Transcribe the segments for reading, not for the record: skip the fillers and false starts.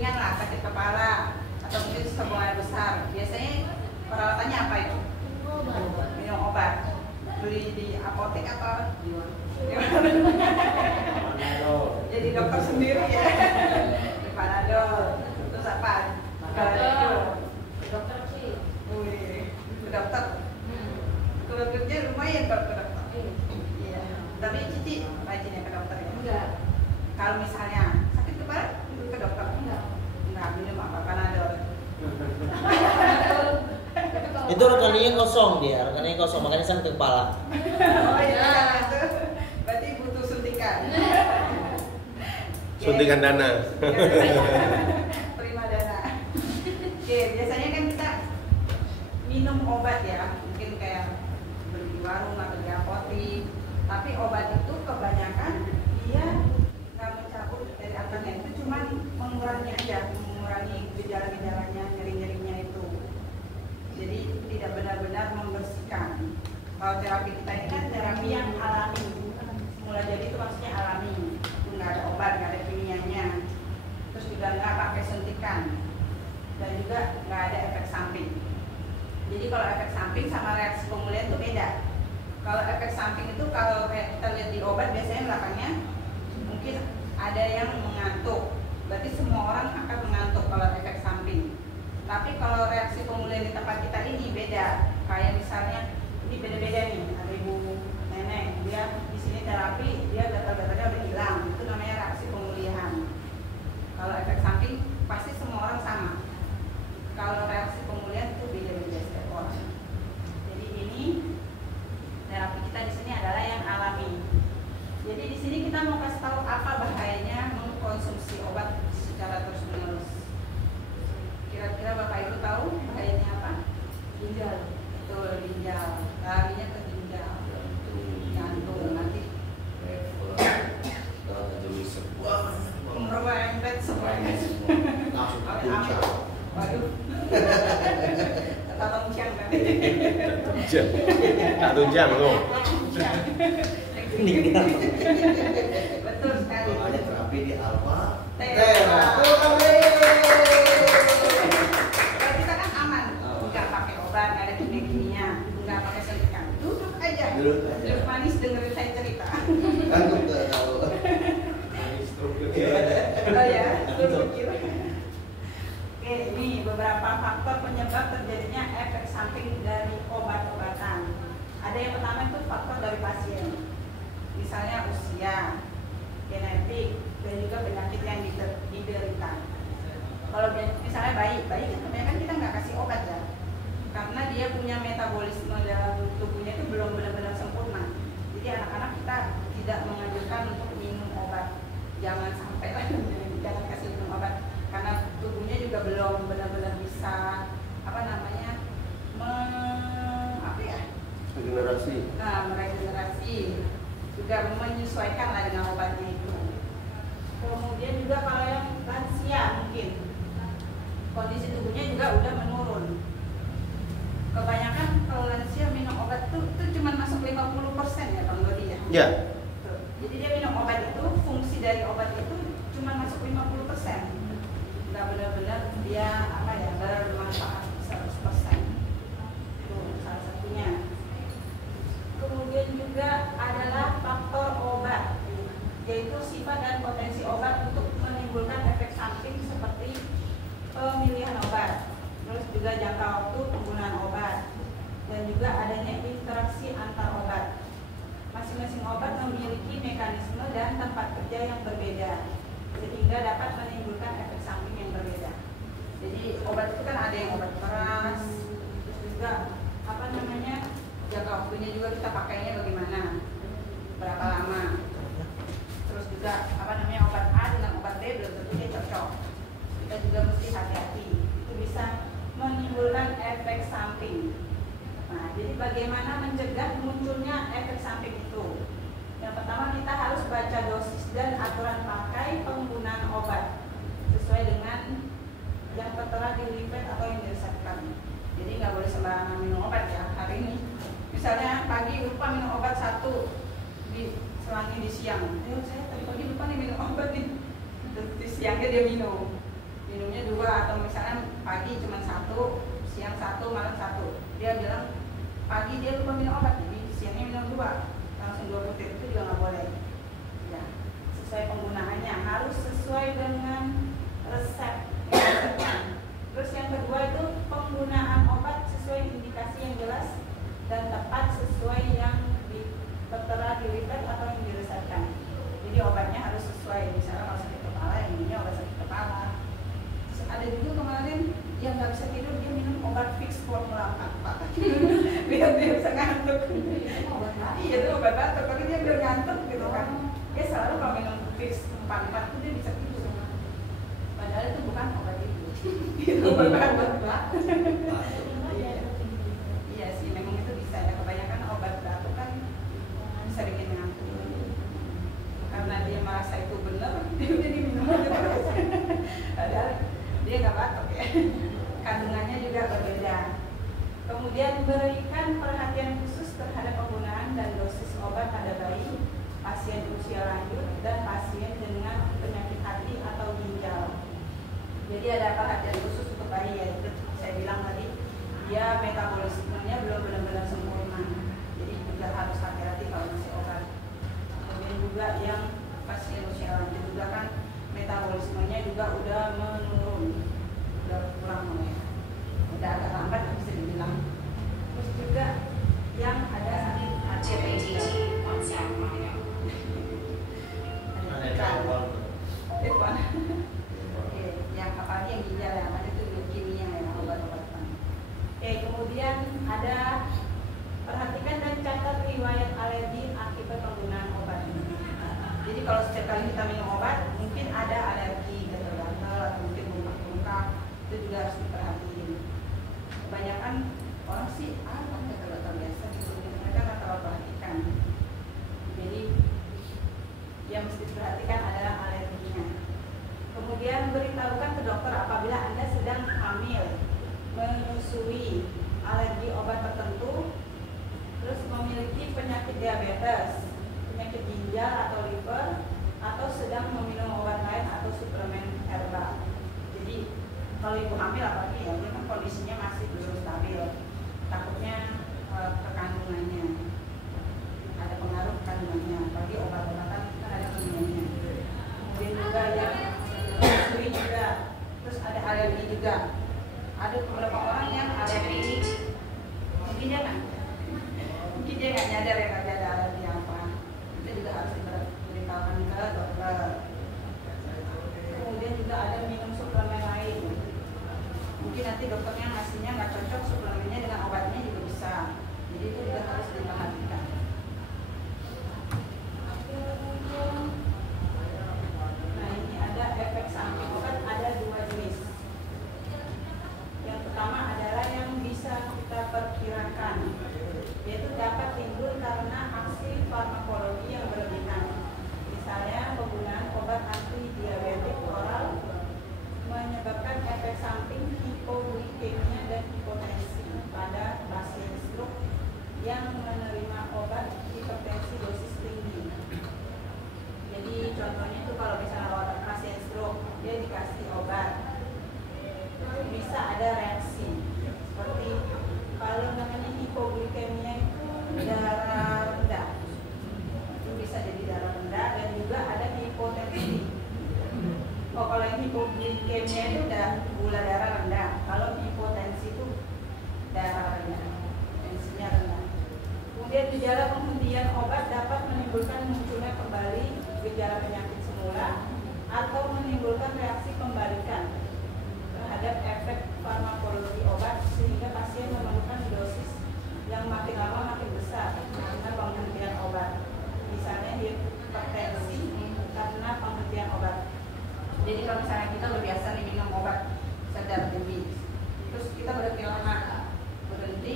ringan lah, sakit kepala atau mungkin sebuah air besar. Biasanya perawatannya apa itu? Minum obat. Beli di apotek apa? Jadi dokter sendiri ya. Di Panadol. Terus apa? Dokter sih. Ke dokter. Kalau kerja lumayan kalau ke dokter. Iya. Tapi Cici rajin ya ke dokter ya? Enggak. Kalau misalnya sakit kepala ke dokter? Enggak, minum apa? Panadol. Itu rekeningnya kosong dia, rekeningnya kosong makanya sakit kepala. Oh iya, itu berarti butuh suntikan. Suntikan dana. Prima dana. Oke, biasanya kan kita minum obat ya, mungkin kayak beli di warung atau di apotek. Tapi obat itu kebanyakan dia nggak mencabut dari akarnya, itu cuma mengurangi aja, mengurangi gejala-gejalanya, nyeri-nyerinya itu. Jadi tidak benar-benar membersihkan. Kalau terapi kita ini kan terapi yang alami. Mulai jadi itu maksudnya alami, nggak ada obat, nggak ada kimianya. Terus juga nggak pakai suntikan dan juga nggak ada efek samping. Jadi kalau efek samping sama reaksi pemulihan itu beda. Kalau efek samping itu kalau kita lihat di obat biasanya belakangnya mungkin ada yang mengantuk. Berarti semua orang akan mengantuk kalau efek samping. Tapi kalau reaksi pemulihan di tempat kita ini beda. Kayak misalnya ini beda-beda nih. Ada ibu nenek, dia di sini terapi, dia gatal-gatalnya udah hilang. Itu namanya reaksi pemulihan. Kalau efek samping pasti semua orang sama. Kalau reaksi pemulihan itu beda-beda setiap orang. Jadi ini terapi kita di sini adalah yang alami. Jadi di sini kita mau kasih tahu apa bahayanya mengkonsumsi obat secara terus-menerus. Kira-kira Bapak Ibu tahu bahayanya apa? Ginjal. Betul, ginjal. Larinya ke ginjal. Jantung nanti. Merembet semuanya. Langsung puncak. Waduh. Kata tunjang kan? Tak tunjang loh. Betul sekali. Ada terapi di Alfa. Kalau kita kan aman, nggak pakai obat, nggak ada kimia-kimia, nggak pakai suntikan. Duduk aja. Duduk manis dengerin saya cerita. Kan nggak tahu. Oh ya, berpikir. Oke, ini beberapa faktor penyebab terjadinya efek samping dari obat-obatan. Ada yang pertama itu faktor dari pasien, misalnya usia, genetik, dan juga penyakit yang diderita. Kalau misalnya bayi kan kebanyakan kita nggak kasih obat ya, karena dia punya metabolisme dalam tubuhnya itu belum benar-benar sempurna. Jadi anak-anak kita tidak menganjurkan untuk minum obat, jangan sampai lah, jangan kasih minum obat, karena tubuhnya juga belum benar-benar bisa meregenerasi, juga menyesuaikan lah dengan obatnya itu. Kemudian juga kalau yang lansia mungkin kondisi tubuhnya juga udah menurun. Kebanyakan kalau lansia minum obat itu cuma masuk 50% ya Bang Dodi ya? Ya. Jadi dia minum obat itu, fungsi dari obat itu cuma masuk 50%. Nggak benar-benar dia bermanfaat 100%. Itu salah satunya. Kemudian juga adalah faktor obat, yaitu sifat dan potensi obat untuk menimbulkan efek samping seperti pemilihan obat, terus juga jangka waktu penggunaan obat, dan juga adanya interaksi antar obat. Masing-masing obat memiliki mekanisme dan tempat kerja yang berbeda, sehingga dapat menimbulkan efek samping yang berbeda. Jadi obat itu kan ada yang obat keras, terus juga jangka waktunya juga kita pakainya bagaimana, berapa lama. Terus juga obat A dengan obat B belum tentu dia cocok. Kita juga mesti hati-hati, itu bisa menimbulkan efek samping. Nah, jadi bagaimana mencegah munculnya efek samping itu? Yang pertama, kita harus baca dosis dan aturan pakai penggunaan obat sesuai dengan yang tertera di leaflet atau yang diresepkan. Jadi nggak boleh sembarangan minum obat ya hari ini. Misalnya pagi lupa minum obat 1, selangi di siang. Saya tadi pagi lupa nih minum obat nih. Di siangnya dia minum. minumnya 2 atau misalnya pagi cuma 1, siang 1, malam 1. Dia bilang pagi dia lupa minum obat, jadi siangnya minum 2, langsung 2 butir, itu juga nggak boleh. Ya, sesuai penggunaannya, harus sesuai dengan resep yang disebutkan. Terus yang kedua itu penggunaan obat sesuai indikasi yang jelas dan tepat sesuai yang tertera di leaflet atau yang diresepkan. Jadi obatnya harus sesuai, misalnya kalau sakit kepala yang ini obat sakit kepala. Terus ada juga kemarin yang nggak bisa tidur, dia minum obat fix formula 4 biar dia bisa ngantuk. Iya itu obat batuk, tapi dia biar ngantuk gitu kan. Dia selalu kalau minum fix 4 itu dia bisa tidur. Padahal itu bukan obat tidur. Itu obat batuk. Iya sih, memang itu bisa ya. Kebanyakan obat batuk kan bisa bikin ngantuk. Karena dia merasa itu benar, dia udah diminum aja terus. Padahal dia nggak batuk ya. Kandungannya juga berbeda. Kemudian berikan perhatian khusus terhadap penggunaan dan dosis obat pada bayi, pasien usia lanjut, dan pasien dengan penyakit hati atau ginjal. Jadi ada perhatian khusus untuk bayi ya, itu saya bilang tadi, dia metabolismenya belum benar-benar sempurna. Jadi juga harus hati-hati kalau ngasih obat. Kemudian juga yang pasien usia lanjut juga kan metabolismenya juga udah menurun, udah kurang ya, udah agak lambat bisa dibilang. Terus juga yang ada sakit hati, yang apalagi yang ginjal ya, ada itu leukemia ya, obat-obatan. Kemudian ada perhatikan dan catat riwayat alergi akibat penggunaan obat. Jadi kalau setiap kali kita minum obat, mungkin ada alergi, gatal-gatal atau mungkin bengkak-bengkak, itu juga harus diperhatiin. Kebanyakan orang sih gatal-gatal biasa gitu, mereka nggak terlalu perhatikan. Jadi yang mesti diperhatikan adalah alerginya. Kemudian beritahukan ke dokter apabila Anda sedang hamil, menyusui, alergi obat tertentu, terus memiliki penyakit diabetes, penyakit ginjal atau liver, atau sedang meminum obat lain atau suplemen herbal. Jadi kalau ibu hamil apalagi ya, dia kan kondisinya masih belum stabil, takutnya ke kandungannya ada pengaruh kandungannya, apalagi obat-obatan kan ada kandungannya. Kemudian juga yang menyusui juga, terus ada alergi juga. Ada beberapa orang yang alergi, mungkin dia nggak nyadar ya nggak ada alergi apa. Itu juga harus diberitahukan ke dokter. Kemudian juga ada minum suplemen lain. Mungkin nanti dokternya ngasihnya nggak cocok suplemennya dengan obatnya juga bisa. Jadi itu juga harus diperhatikan. Nah ini ada efek samping obat, ada 2 jenis. Yang pertama adalah yang bisa kita perkirakan, yaitu dapat timbul karena aksi farmakologi yang berlebihan. Misalnya penggunaan obat anti diabetik oral menyebabkan efek samping hipoglikemia dan hipotensi pada pasien stroke yang menerima obat hipertensi dosis tinggi. Jadi contohnya itu kalau misalnya pasien stroke, dia dikasih obat, bisa ada reaksi seperti kalau namanya hipoglikemia itu darah rendah, itu bisa jadi darah rendah, dan juga ada hipotensi. Kalau yang hipoglikemia itu udah gula darah rendah, kalau hipotensi itu darah rendah, tensinya rendah. Kemudian gejala penghentian obat dapat menimbulkan munculnya kembali gejala penyakit semula atau menimbulkan reaksi pembalikan terhadap efek farmakologi obat sehingga pasien memerlukan dosis yang makin lama makin besar karena penghentian obat. Misalnya hipertensi karena penghentian obat. Jadi kalau misalnya kita berbiasa nih minum obat sedar tinggi, terus kita berhenti,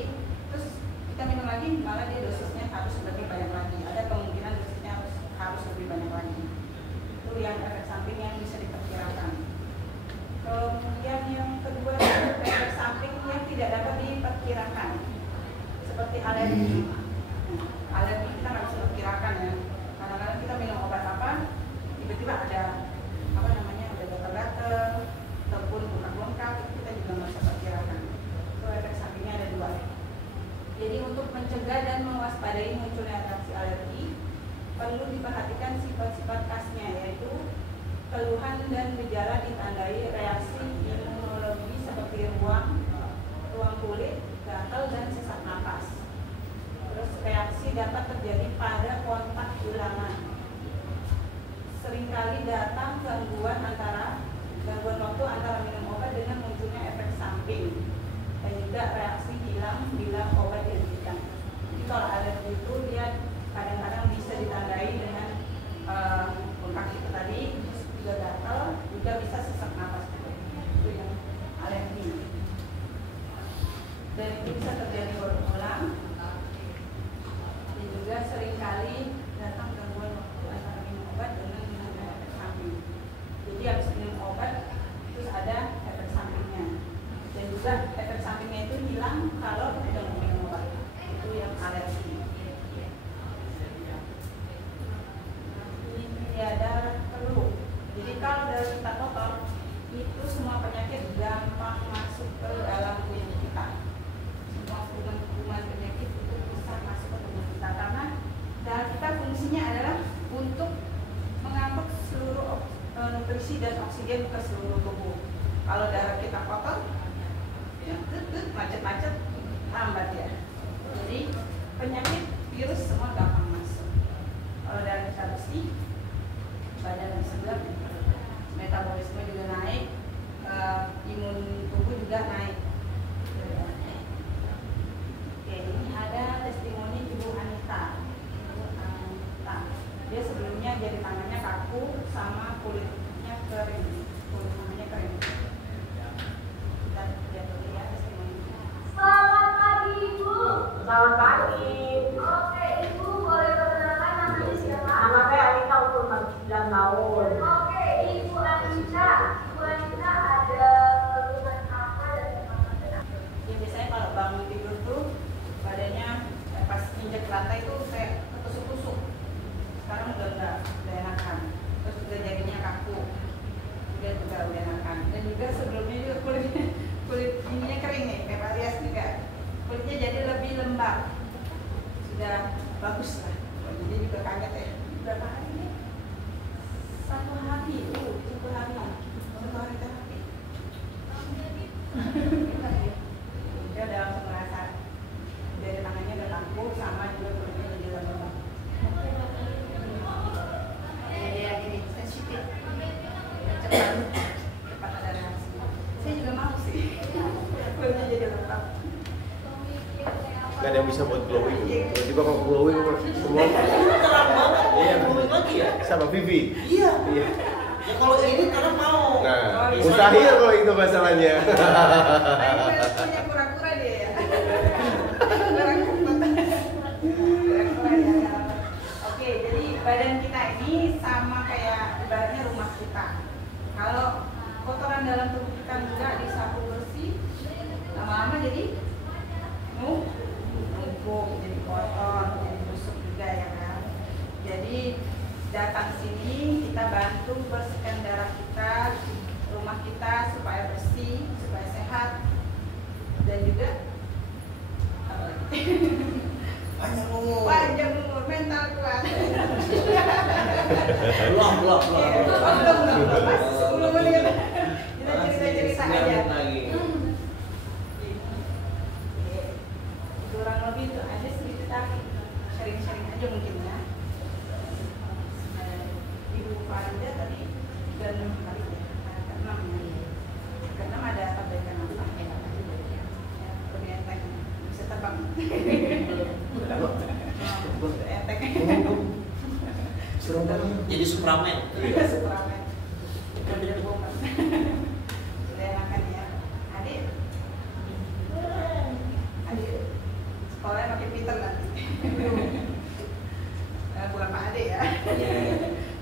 terus kita minum lagi, malah dia dosisnya harus lebih banyak lagi. Ada kemungkinan dosisnya harus lebih banyak lagi. Itu yang efek samping yang bisa diperkirakan. Kemudian yang kedua, efek samping yang tidak dapat diperkirakan, seperti alergi. Alergi kita nggak bisa perkirakan ya. Kadang-kadang kita minum obat apa, tiba-tiba ada gatal-gatal, tepuk keluhan dan gejala ditandai reaksi imunologi seperti ruang kulit, gatal dan sesak napas. Terus reaksi dapat terjadi pada kontak ulangan. Seringkali datang gangguan waktu antara minum obat dengan munculnya efek samping, dan juga reaksi hilang bila obat dihentikan. Jadi kalau alergi itu dia kadang-kadang bisa ditandai dengan bengkak itu tadi, juga gatal, juga bisa sesak napas. Itu yang alergi. Dan itu bisa terjadi berulang. Dan juga seringkali datang gangguan waktu antara minum obat dengan minum efek samping. Jadi habis minum obat terus ada efek sampingnya. Dan juga efek sampingnya itu hilang kalau tidak minum obat. Itu yang alergi. Tiada perlu. Jadi kalau dari kita total itu semua penyakit gampang masuk ke dalam tubuh kita. Semua kuman penyakit itu bisa masuk ke tubuh kita karena darah kita fungsinya adalah untuk mengangkut seluruh nutrisi dan oksigen ke seluruh tubuh. Kalau darah kita kotor, ya macet-macet, lambat ya. Jadi penyakit virus semua gampang masuk. Kalau darah kita bersih, badan segar, metabolisme juga naik, imun tubuh juga naik. Oke, ini ada testimoni Ibu Anita. Dia sebelumnya jari tangannya kaku sama kulitnya kering. Kulit tangannya kering. Kita lihat dulu ya testimoninya. Selamat pagi Ibu. Selamat pagi. Oke Ibu, boleh perkenalkan namanya siapa? Nama saya Anita, umur 49 tahun. Oke Ibu Anita. Ibu Anita ada keluhan apa dan apa? Ya biasanya kalau bangun tidur tuh badannya pas injek lantai tuh kayak ketusuk-tusuk. Sekarang udah enakan. Terus juga jadinya kaku. Udah enakan. Dan juga sebelumnya juga kulit ininya kering nih, kayak Pak Rias juga. Kulitnya jadi lebih lembab. Sudah bagus lah. Jadi juga kaget ya. Berapa hari ini? 1 hari. 1 hari. 1 hari terapi. Dia udah langsung merasa dari tangannya udah kaku, sama juga kulitnya jadi lembab. Jadi ya gini, sensitif. Cepat ada reaksi. Saya juga mau sih. Kulitnya jadi lembab. Gak ada yang bisa buat glowing. Tiba-tiba kalau glowing semua. Terang banget. Iya. Ngomong lagi ya? Sama Vivi. Iya. Iya. Ya kalau ini karena mau. Nah, Oh, iya. mustahil kalau itu masalahnya. Punya kura-kura dia ya. Kura-kura ya. Oke, jadi badan kita ini sama kayak ibaratnya rumah kita. Kalau kotoran dalam tubuh kita enggak disapu bersih, lama-lama jadi numpuk, jadi kotor, jadi busuk juga ya kan. Jadi datang sini kita bantu bersihkan darah kita, rumah kita supaya bersih, supaya sehat, dan juga apa lagi? Panjang umur. Panjang umur, mental kuat. Belum. Belum. Mas, 10 menit. Kita cerita-cerita aja. Kurang lebih itu aja sih, kita sharing-sharing aja mungkin ya. Ibu Farida tadi udah 6 kali ya, ke-6 ya. Ke-6 ada perbaikan apa ya? Lebih enteng, bisa terbang. Enteng. Jadi Superman. Iya, Superman. Wonder Woman. Udah enakan ya. Adik sekolahnya pakai Peter nanti. Bukan Pak Ade ya.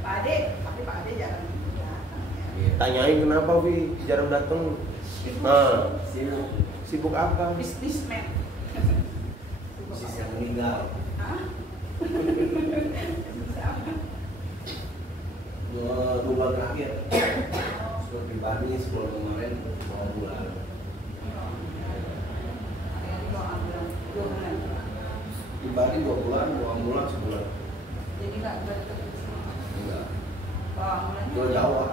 Pak Ade, tapi Pak Ade jarang datang ya. Tanyain kenapa Vi jarang datang. Nah, sibuk apa? Businessman. Sis yang meninggal. Hah? Siapa? 2 bulan terakhir. Sekolah pribadi, sekolah kemarin 2 bulan. Pribadi 2 bulan, 2 bulan sebulan. Jadi nggak balik ke sini. Enggak. Bawa ambulan. Dua Jawa.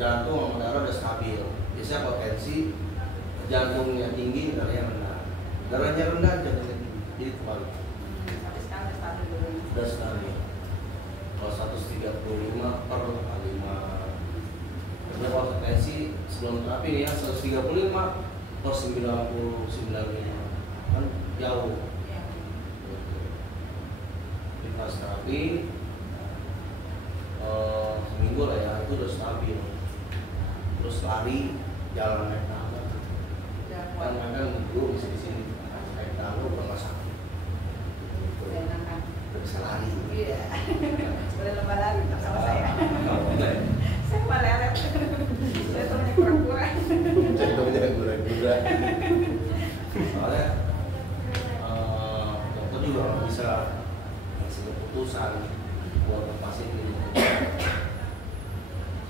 jantung sama darah udah stabil. Biasanya potensi jantungnya tinggi, darahnya rendah. Darahnya rendah, jantungnya tinggi. Jadi kebalik. Tapi sekarang udah stabil dulu. Udah stabil. Kalau 135 per 5. Jadi kalau tensi sebelum terapi nih ya 135 per 99 kan jauh. Iya. Di pas terapi seminggu lah ya itu udah stabil. Terus lari, jalan naik tangga. Udah kuat. Kadang-kadang dulu bisa di sini naik tangga udah nggak sakit. Udah enakan. Udah bisa lari. Iya. Udah lomba lari sama saya. Saya malah lewat. Saya tuh hanya kurang-kurang. Jantungnya gura-gura. Soalnya dokter juga nggak bisa ngasih keputusan buat lepasin ini.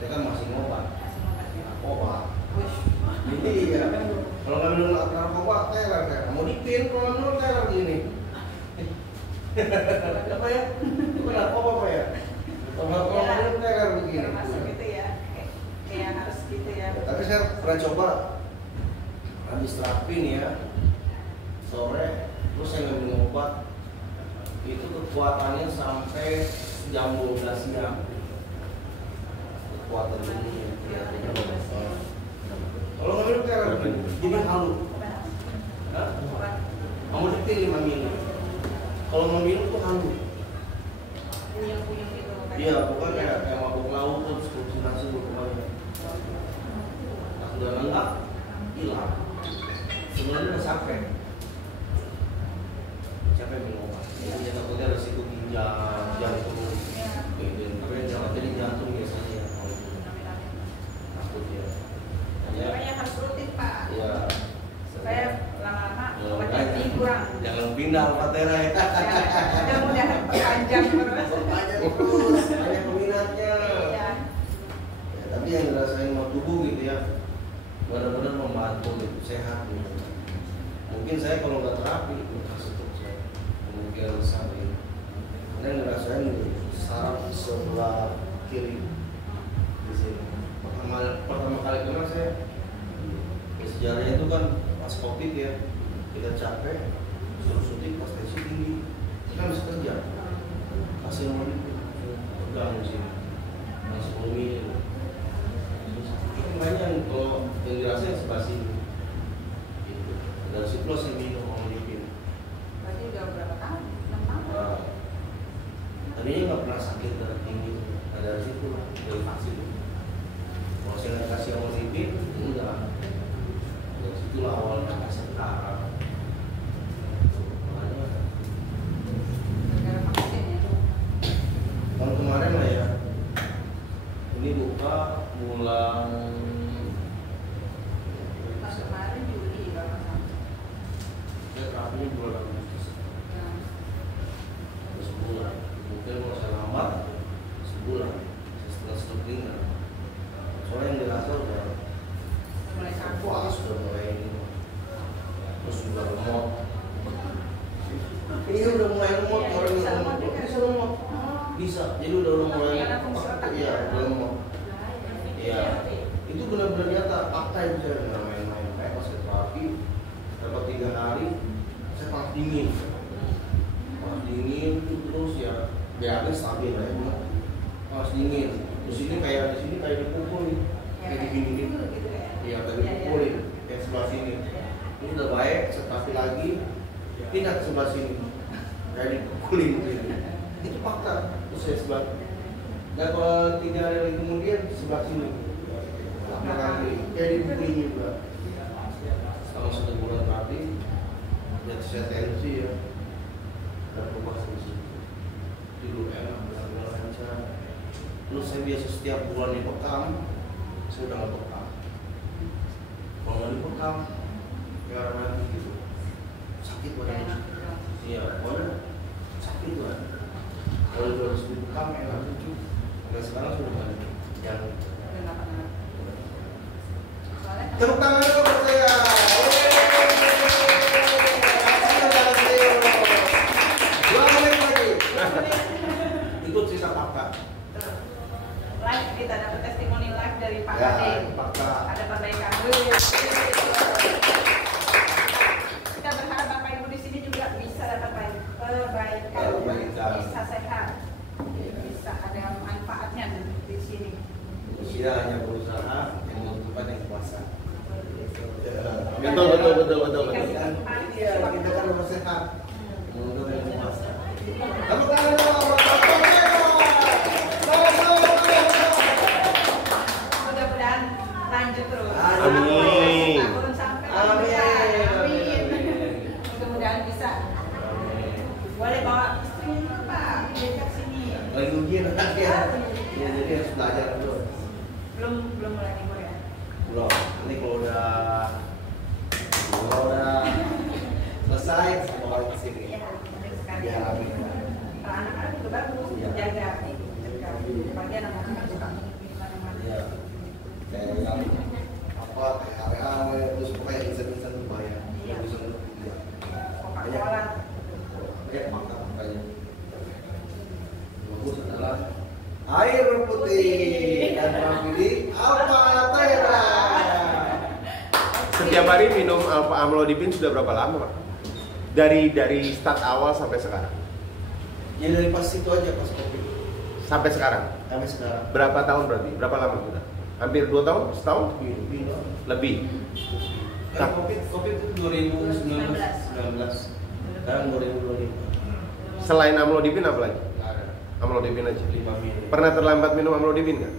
Saya kan masih ngobat narkoba. Jadi ya kalau nggak minum narkoba teror kayak mau dipin kalau minum teror gini. Apa ya? Itu narkoba apa ya? Kalau minum teror begini. Termasuk gitu ya. Kayak harus gitu ya. Tapi saya pernah coba habis terapi nih ya sore terus saya nggak minum obat itu kekuatannya sampai jam 12 siang kekuatan ini ya. Kalau nggak minum teror jadi halu. Hah? Kamu detil 5 minum. Kalau mau minum tuh halu. Puyeng-puyeng gitu. Iya, pokoknya kayak mabuk laut terus halusinasi pokoknya. Pas udah lengkap hilang. Sebenarnya udah capek minum obat. Jadi ya takutnya resiko ginjal, jantung, gitu. Tapi yang jangan jadi jantung biasanya ya. Takut ya. Makanya harus rutin Pak. Iya. Supaya lama-lama obatnya kurang. Jangan pindah Alfatera ya. Mudah-mudahan perpanjang terus. Perpanjang terus, banyak peminatnya. Iya. Ya, tapi yang dirasain mau tubuh gitu ya, benar-benar membantu gitu, sehat gitu. Mungkin saya kalau nggak terapi, kasih tuh saya kemungkinan besar ini. Karena yang ngerasain saraf sebelah kiri di sini. Pertama kali kena saya, ya sejarahnya itu kan pas COVID ya, kita capek, suruh suntik pas tensi tinggi, kita kan bisa kerja. Kasih nomor itu, pegang di sini, masuk bumi. Banyak kalau yang dirasain sebelah sini. Gitu. Dan siklus yang minum mau dipin. Berarti udah berapa tahun? 6 tahun. Tadinya nggak pernah sakit darah tinggi. Nah, dari situ dari vaksin. Kalau saya nggak kasih mau dipin, udah. Dari situ awalnya kasih darah. Makanya Gara-gara vaksin ya. tahun kemarin lah ya. Ini buka bulan Pas kemarin Juli kalau nggak salah. saya terapinya bulan Agustus. Nah, Sebulan. Mungkin kalau saya lambat sebulan. Setelah syuting kan. Soalnya yang dirasa udah mulai sakit. wah sudah mulai ini. Terus juga lemot. Ini udah mulai lemot Iya, orang bisa yang lemot lemot. juga. Bisa lemot. Bisa. Jadi udah mulai. Karena fungsi otaknya. Iya, udah lemot. Iya. Itu benar-benar nyata fakta itu saya nggak main-main. Kayak pas saya terapi dapat 3 hari saya panas dingin. Panas dingin terus ya BAB stabil lah ya. Panas dingin. Terus ini kayak di sini kayak dipukul nih. Kayak digini gitu ya. Iya, kayak dipukulin. Kayak sebelah sini. Ini udah baik, saya terapi lagi. Pindah ke sebelah sini. Kayak dipukulin gitu. Itu fakta. Terus saya sebelah. Dan kalau 3 hari lagi kemudian sebelah sini. Lagi kayak dipukulin juga. Selama 1 bulan terapi, jatuh saya tensi ya. Dan berubah fungsi. Tidur enak, benar-benar lancar. Terus saya biasa setiap bulan dibekam, saya udah nggak bekam. Kalau nggak dibekam, kayak orang lagi gitu. Sakit badan. Iya, pokoknya sakit lah. Kalau udah harus dibekam enak lucu. Dan sekarang sudah banyak yang Udah nggak pernah. Soalnya tepuk tangan dulu buat saya. Dua menit lagi. Ikut sisa fakta. live kita dapat testimoni live dari dari Pak Ya, Ade. fakta. Ada perbaikan. Kita berharap Bapak Ibu di sini juga bisa dapat perbaikan, Perbaikan. bisa sehat, bisa ada manfaatnya di sini. Usia hanya berusaha yang menentukan yang kuasa. Betul. Iya, kita kan harus sehat. Menentukan yang kuasa. Tepuk tangan dong, Mudah-mudahan lanjut terus. Amin. Tahun sampai Amin. Amin. Mudah-mudahan bisa. Boleh bawa istrinya dulu Pak, diajak sini. Lagi ujian nanti ya. Ya, jadi harus belajar dulu. Belum mulai libur ya. Belum. Nanti kalau udah selesai, bawa ke sini. Iya, benar sekali. Ya, amin. Kalau anak-anak juga bagus, Iya. jaga. Pagi anak-anak kan suka di mana-mana. Ya. Kayak apa? Kayak area terus pokoknya insan-insan lumayan. Iya. Bisa ngerti. Coca-Cola. Banyak makanya. Bagus adalah air putih dan pilih apa Tera. Setiap hari minum alpha amlodipin sudah berapa lama, Pak? Dari start awal sampai sekarang. Ya dari pas itu aja pas covid Sampai sekarang. sampai sekarang. Berapa tahun berarti? Berapa lama sudah? Hampir 2 tahun? Setahun? Lebih loh. Lebih. Kan covid itu 2019. Sekarang 2025. Selain amlodipin apa lagi? Nggak ada. Amlodipin aja. 5 mili. Pernah terlambat minum amlodipin nggak?